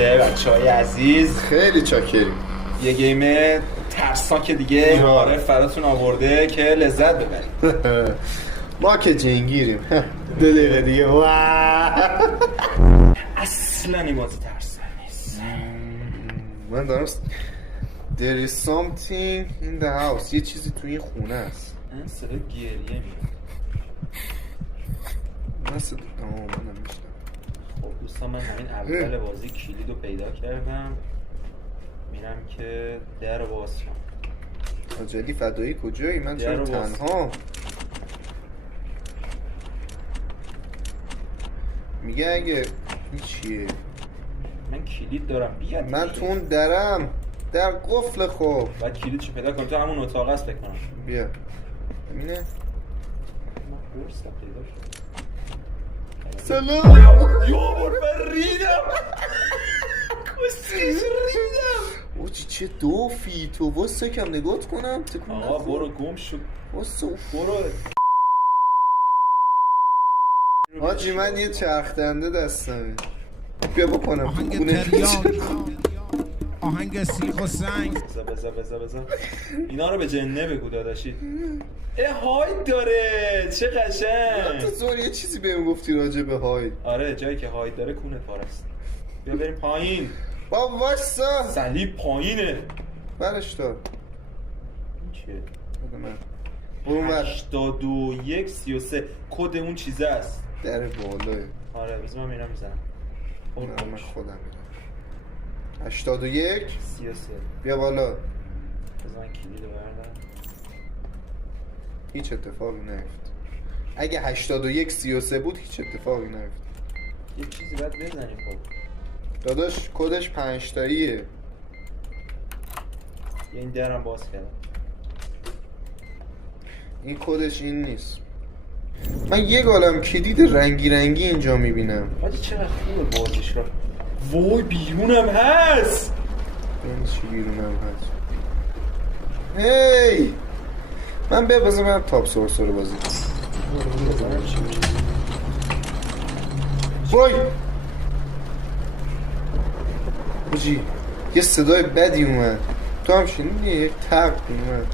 خلاصه بچه‌های عزیز خیلی چاکریم. یه گیم ترسناک دیگه معرف فراتون آورده که لذت ببرید. ما که جنگیریم. 2 دقیقه دیگه اصلا این بازی ترسناک نیست. من دارم There is something in the house. یه چیزی تو این خونه است. این صدا گریه میاد. مثل منم میشنم. خب دوستان من همین اول بازی کلیدو پیدا کردم. میرم که در باز کنم. آجالی فدایی کجایی؟ من چرا تنها؟ میگه اگه این چیه؟ من کلید دارم بیاد. من تو اون در قفل خوب. بعد کلیدشو پیدا کنم تو همون اتاق است فکر کنم. بیا. همینه؟ من برسم پیدا شد. سلام. یا برو ریدم. کسکش ریدم. اوچی چه دوفی تو واسه کم نگات کنم تکون آقا برو گم شو واسه برو. حاجی من یه چرخدنده دستمه بیا بکنم آهنگ تریاک آهنگ سیخ و سنگ. بزا اینا رو به جنه بگو داداشی. هاید داره چه قشنگ. تو زور یه چیزی بهم گفتی راجع به هاید. آره جایی که هاید داره کونت پارست. بیا بریم پایین. با واسا صلیب پایینه. برش دار این چیه؟ برو من 81 33 کد اون چیزه است. در بالاه. آره بذار من میرم میزنم. من خودم میرم 81 33 بیا بالا. بذار من کلید رو بردم. هیچ اتفاقی نیفت. اگه 81 33 بود هیچ اتفاقی نیفت. یه چیزی باید بزنیم خب. داداش کدش 5 تاییه. یه این درم باز کردم. این کدش این نیست. من یه عالم کلید رنگی اینجا میبینم. حاجی چقدر خوبه بازیش را. وای بیرونم هست. این چی بیرونم هست؟ هی من بذار من تاپ سورس رو بازی کنم. وای بوجی یه صدای بدی اومد. تو هم شنیدی؟ یک تق اومد.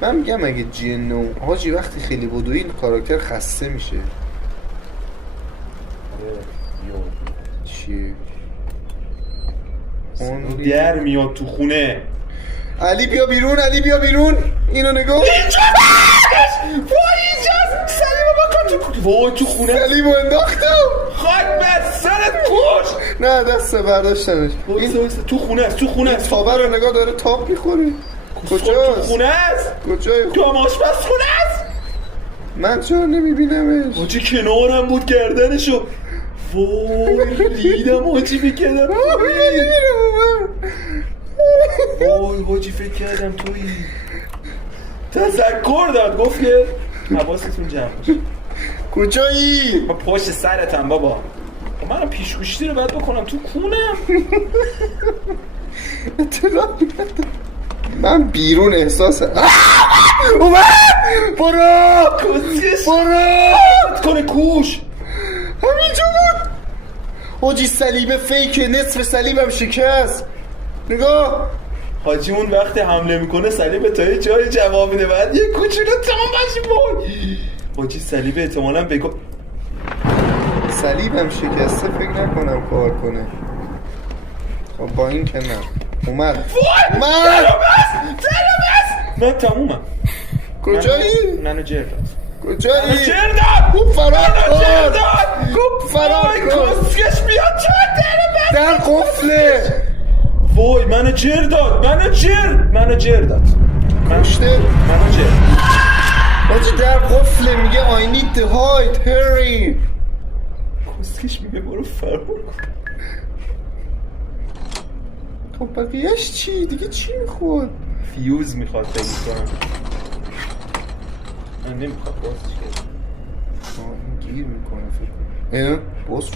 من میگم اگه جنو حاجی وقتی خیلی بدوی این کاراکتر خسته میشه. چیه؟ در میاد تو خونه. علی بیا بیرون. علی بیا بیرون. اینو نگاه. اینجا وای اینجاست. سلیمو بکن تو. وای تو خونه. سلیمو انداختم. خاک بر سرت پوش. نه دست برداشتمش. این تو خونه است. تو خونه است. تابه رو نگاه داره تاب میخوره. کجاست؟ تو خونه است. کجای تو هم آشپز خونه است. من چرا نمیبینمش؟ حاجی کنارم بود گردنشو. وای ریدم حاجی میکردم. وای حاجی فکر کردم توی تذکر داد گفت که حواستون جمع باشه. کجایی؟ من پشت سرتم بابا. من پیشگوشتی رو باید بکنم تو کونم. من بیرون احساس اومد. برو کنه کوش. همینجا بود. حاجی صلیب فیک نصف صلیبم شکست. نگاه حاجی اون وقت حمله میکنه صلیب تا یه جای جواب میده بعد یه کوچولو تمام باشی وای. حاجی صلیب احتمالاً بگو صلیبم شکسته فکر نکنم کار کنه. خب با این که نه اومد. من تمومم. کجایی؟ منو جر داد. کجایی؟ منو جر داد. گفت فرار کن. کسکش بیاد چه در قفله. وای منو جر داد. منو جر داد. کشته منو جر. حاجی در قفله میگه I need to hide hurry. کسکش میگه برو فرار کن. خب بقیهش چی؟ دیگه چی میخواد؟ فیوز میخواد فکر کنم. من نمیخواد بازش کنم. گیر میکنه فکر کنم. باز شد.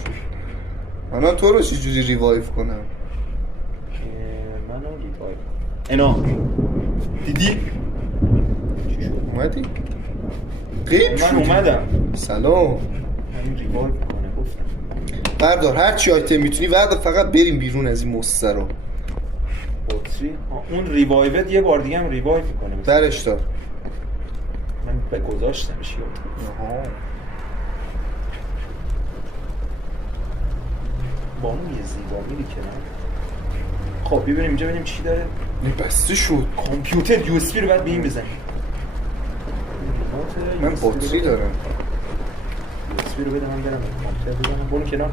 من تو رو چجوری ریوایف کنم؟ منو ریوایف اینا دیدی؟ اومدی؟ غیب من شدی؟ اومدم. سلام. همین ریوایف کنه گفتم. بردار هر چی آیتم میتونی بردار، فقط بریم بیرون از این مسترا. بطری اون ریوایوت یه بار دیگه هم ریوایو میکنه. برش دار. من به گذاشتمش. آها با اون یه زیبا میری کنم. خب ببینیم اینجا ببینیم چی داره. بسته شد. کامپیوتر یو اس بی رو بعد به این بزنیم. من باتری دارم. یو اس بی رو بده من برم کامپیوتر بزنم. برو کنار.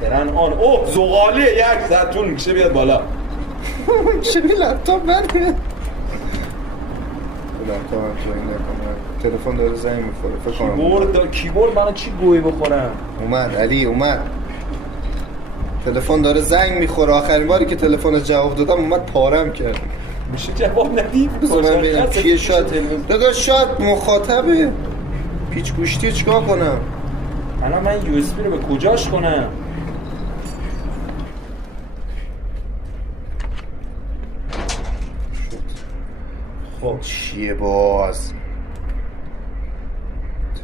ترن آن. اوه زغاله یک ساعت طول میکشه بیاد بالا. چه بی لپتاپ من لپتاپ هم تو این نکنم. تلفن داره زنگ میخوره فکر کنم. کیبورد من چی گویی بخورم. اومد علی اومد. تلفن داره زنگ میخوره. آخرین باری که تلفن جواب دادم اومد پارم کرد. میشه جواب ندی؟ بذار من ببینم کیه. شاید داداش شاید مخاطبه. پیچ گوشتی چیکار کنم؟ الان من یو اس بی رو به کجاش کنم؟ خب چیه باز؟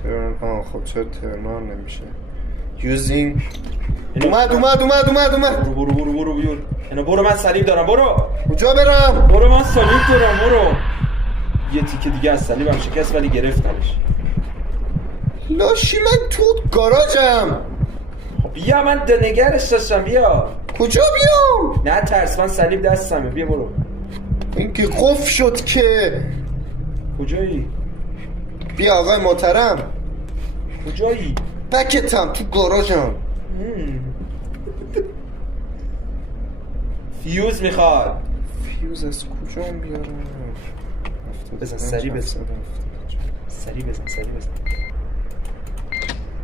ترن خب چرا ترنان نمیشه؟ using اومد برو بیار. اینو برو من صلیب دارم. برو کجا برم؟ برو من صلیب دارم. برو یه تیکه دیگه از صلیبم شکست ولی گرفتمش. لاشی من تو گاراژم. خب بیا من نگرش داشتم. بیا. کجا بیام؟ نه ترس من صلیب دستمه. بیا برو. این که قفل شد که. کجایی؟ بیا آقای محترم. کجایی؟ بکتم تو گاراژم. فیوز میخواد. فیوز از کجا بیارم؟ بزن سری بزن. سری بزن.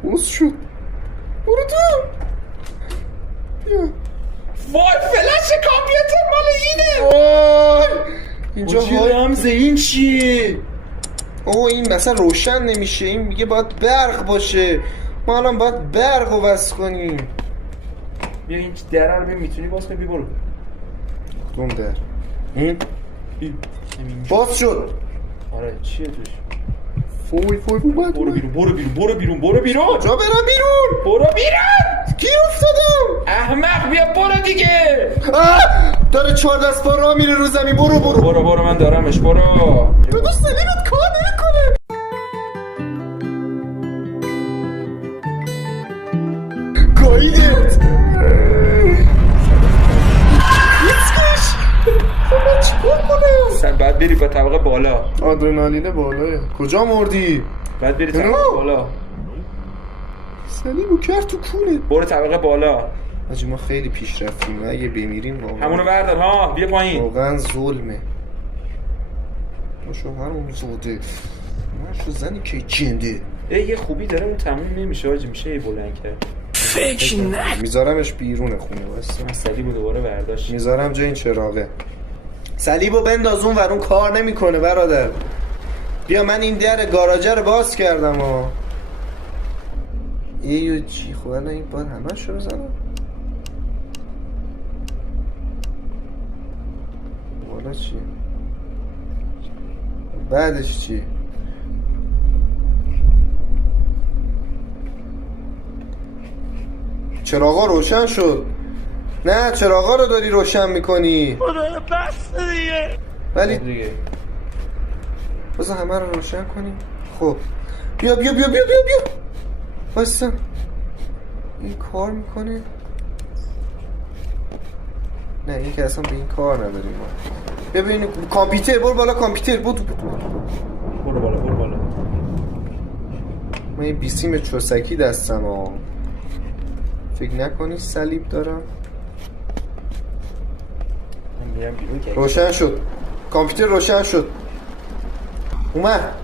اوز شد. برو تو. بیا. وای فلش کامپیوتر مال اینه. وای اینجا وای رمز این چیه؟ اوه این مثلا روشن نمیشه. این میگه باید برق باشه. ما الان باید برق رو وصل کنیم. بیا این در رو میتونی باز کنی. برو. کدوم در؟ این؟ باز شد. آره چیه توش؟ فوی اومد. برو بیرون. کجا برم بیرون؟ برو بیرون. گیر افتادم. احمق بیا برو دیگه. داره 4 دست پا راه میره رو زمین. برو من دارمش. برو. داداش سلیمت کار نمیکنه. گاییدت. هیچکش. من چیکار کنم؟ سن بعد بری با طبقه بالا. آدرنالین بالاه. کجا مردی؟ بعد بری طبقه بالا. سلیمو کرد تو کونه. برو طبقه بالا. حاجی ما خیلی پیش رفتیم. اگه بمیریم واقعا همونو بردار. ها بیا پایین. واقعا ظلمه. ما شوهرمون زوده. ما شو زنی که جنده. یه خوبی داره اون تموم نمیشه حاجی. میشه یه بلند کرد. فکر نه. میذارمش بیرون خونه واسه. من صلیبو دوباره برداشت. میذارم جای این چراغه. صلیبو بنداز اون ور. اون کار نمیکنه برادر. بیا من این در گاراژه رو باز کردم ها. ایو چی خب الان این باید همش رو بزنم. والا چی؟ بعدش چی؟ چراغا روشن شد. نه چراغا رو داری روشن میکنی. بس دیگه. ولی دیگه بذار همه رو روشن کنیم. خب بیا بایستا. این کار میکنه. نه این که اصلا به این کار نداریم ما. ببین کامپیوتر. برو بالا کامپیوتر. برو بالا. من یه بیسیم چوسکی دستم ها. فکر نکنی صلیب دارم. من میرم بیرون که روشن شد. کامپیوتر روشن شد. اومد.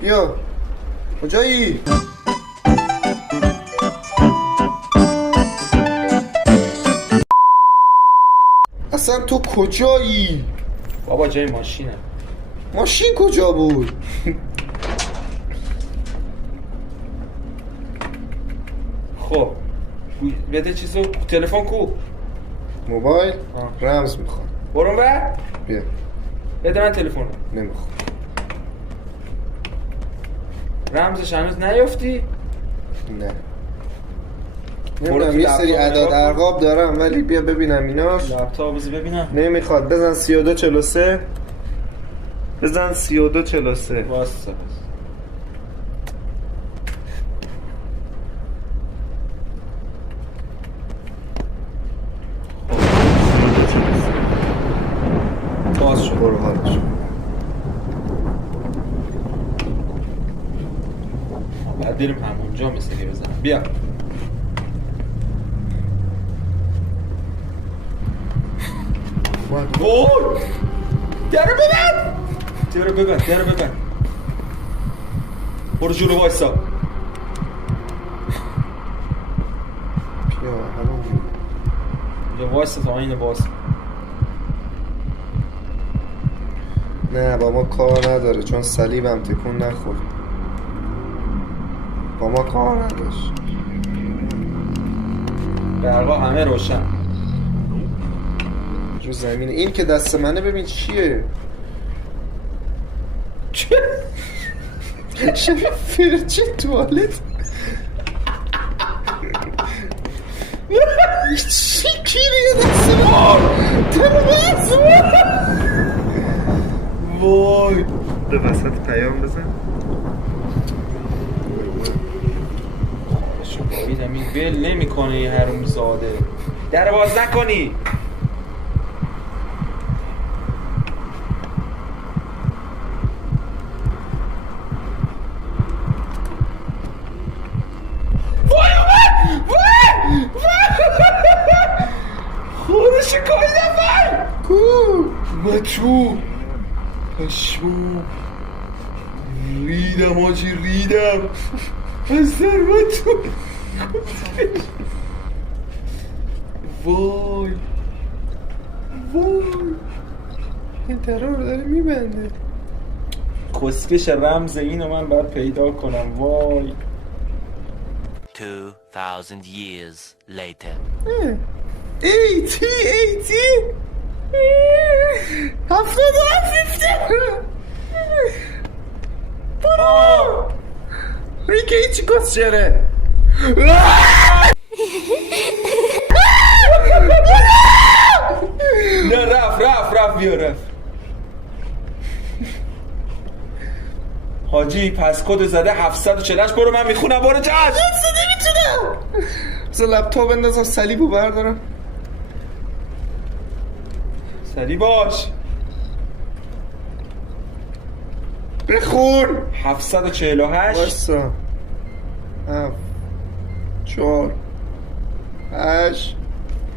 بیا کجایی؟ اصلا تو کجایی؟ بابا جای ماشینه. ماشین کجا بود؟ خب بده چیزو. تلفن کو؟ موبایل رمز میخوام. برو بر. بیا بده من تلفن رو. نمیخوام. رمزش هنوز نیافتی؟ نه نمیدونم یه سری اعداد ارقام دارم ولی بیا ببینم ایناش. لپتاپ بزن ببینم. نمیخواد. بزن 3243. بزن 3243. واسه باز شد. برو حالش. بعد بریم همونجا مثل که بزنم. بیا. وای! درو ببند! درو ببند. برو جلو وایسا. بیا همون. یا وایسا تا اینو باز. نه با ما کار نداره چون صلیبم تکون نخورد. با ما کار نداشت. برقا همه روشن. جو زمینه. این که دست منه ببین چیه؟ شبیه فرچه توالت. چی کیریه دست من؟ تنباز وای به وسط پیام بزن. شو باید این ول نمی کنه این حروم زاده. در باز نکنی. خودش کاری نفر کو مچو پشمو ریدم آجی ریدم از در مچو وای این ترا رو داره میبنده. کسکش رمز اینو من باید پیدا کنم. وای 2000 years later. ایتی 77 برو ریکه ایچی کس چره. نه رفت بیا حاجی پس کد زده 748. برو من میخونم. برو جهاز نمیتونم. بذار لپتاپ بندازم صلیبو بردارم. سری باش. بخون 748 واسا 7 4 8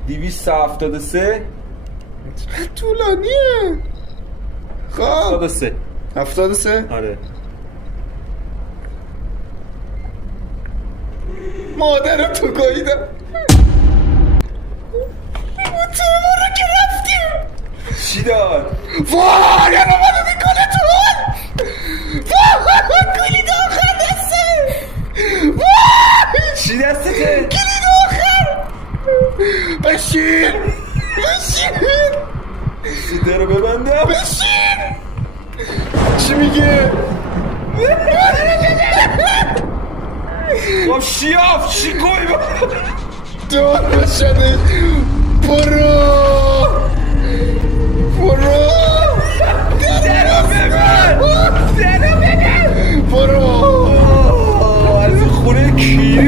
273 طولانیه. خب 73 آره. مادر تو گاییدم. تو رو که رفتیم چی داد؟ وای الان منو میکنه تو وای کلید آخر دسته. وای چی دستته؟ کلید آخر. بشین سیده رو ببندم. بشین. چی میگه؟ خب شیاف چی کوی با دور بشده. برو درو ببند. برو از این خونه کیه